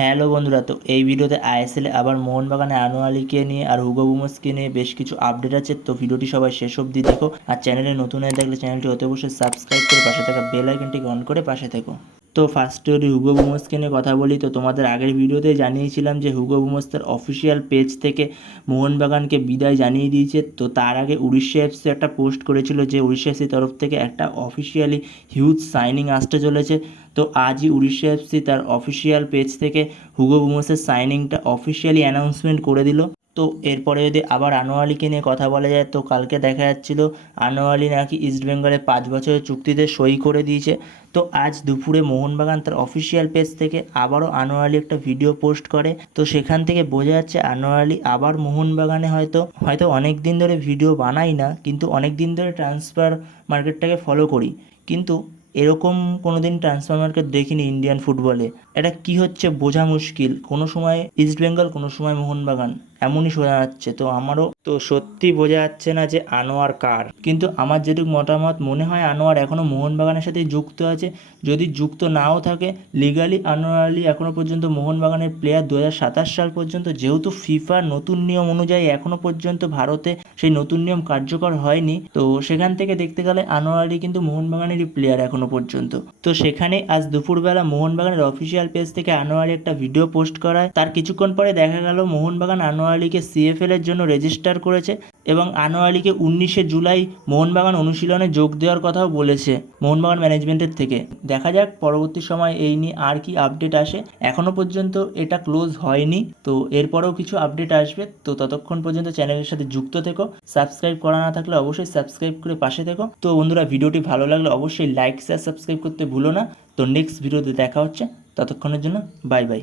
Hello বন্ধুরা, তো এই ভিডিওতে আইএসএল আবার মোহনবাগানে আনোয়ালিকে নিয়ে আর হুগো বুমসকে নিয়ে বেশ কিছু আপডেট আছে। তো ভিডিওটি সবাই শেষ অবধি দেখো। আর চ্যানেলে নতুন হয়ে থাকলে চ্যানেলটি অতি অবশ্যই সাবস্ক্রাইব করে পাশে থাকা বেল আইকনটিকে অন করে পাশে থেকো। তো ফার্স্টে যদি হুগো বুমসকে নিয়ে কথা বলি, তো তোমাদের আগের ভিডিওতে জানিয়েছিলাম যে হুগো বুমস তার অফিসিয়াল পেজ থেকে মোহনবাগানকে বিদায় জানিয়ে দিয়েছে। তো তার আগে উড়িষ্যা এফসি একটা পোস্ট করেছিল যে উড়িষ্যা এফসি তরফ থেকে একটা অফিসিয়ালি হিউজ সাইনিং আসতে চলেছে। তো আজই উড়িষ্যা এফসি তার অফিসিয়াল পেজ থেকে হুগো বুমসের সাইনিংটা অফিসিয়ালি অ্যানাউন্সমেন্ট করে দিল। তো এরপরে যদি আবার আনোয়ালিকে নিয়ে কথা বলা যায়, তো কালকে দেখা যাচ্ছিল আনোয়ালি নাকি ইস্টবেঙ্গলে পাঁচ বছরের চুক্তিতে সই করে দিয়েছে। তো আজ দুপুরে মোহনবাগান তার অফিসিয়াল পেজ থেকে আবারও আনোয়ালি একটা ভিডিও পোস্ট করে। তো সেখান থেকে বোঝা যাচ্ছে আনোয়ালি আবার মোহনবাগানে হয়তো হয়তো অনেক দিন ধরে ভিডিও বানাই না, কিন্তু অনেক দিন ধরে ট্রান্সফার মার্কেটটাকে ফলো করি। কিন্তু এরকম কোনো দিন ট্রান্সফার মার্কেট দেখিনি ইন্ডিয়ান ফুটবলে এটা কি হচ্ছে বোঝা মুশকিল। কোনো সময় ইস্টবেঙ্গল কোনো সময় মোহনবাগান। এমনই শোনা যাচ্ছে। তো আমারও তো সত্যি বোঝা যাচ্ছে না যে আনোয়ার কার। কিন্তু আমার যেটুকু মতামত, মনে হয় আনোয়ার এখনও মোহনবাগানের সাথে যুক্ত আছে। যদি যুক্ত নাও থাকে লিগালি আনোয়ার আলী এখনও পর্যন্ত মোহনবাগানের প্লেয়ার দু হাজার সাতাশ সাল পর্যন্ত, যেহেতু ফিফার নতুন নিয়ম অনুযায়ী এখনও পর্যন্ত ভারতে সেই নতুন নিয়ম কার্যকর হয়নি, তো সেখান থেকে দেখতে গেলে আনোয়ার আলী কিন্তু মোহনবাগানেরই প্লেয়ার এখনও পর্যন্ত। তো সেখানে আজ দুপুরবেলা মোহনবাগানের অফিসিয়াল পেজ থেকে আনোয়ারি একটা ভিডিও পোস্ট করায়। তার কিছুক্ষণ পরে দেখা গেল মোহনবাগান আনোয়ারিকে সিএফএল এর জন্য রেজিস্টার করেছে। এবং আনোয়ার আলীকে উনিশে জুলাই মোহনবাগান অনুশীলনে যোগ দেওয়ার কথাও বলেছে মোহনবাগান ম্যানেজমেন্টের থেকে। দেখা যাক পরবর্তী সময় এই নিয়ে আর কি আপডেট আসে। এখনও পর্যন্ত এটা ক্লোজ হয়নি, তো এরপরেও কিছু আপডেট আসবে। তো ততক্ষণ পর্যন্ত চ্যানেলের সাথে যুক্ত থেকো। সাবস্ক্রাইব করা না থাকলে অবশ্যই সাবস্ক্রাইব করে পাশে থেকো। তো বন্ধুরা, ভিডিওটি ভালো লাগলে অবশ্যই লাইক, শেয়ার, সাবস্ক্রাইব করতে ভুলো না। তো নেক্সট ভিডিওতে দেখা হচ্ছে। ততক্ষণের জন্য বাই বাই।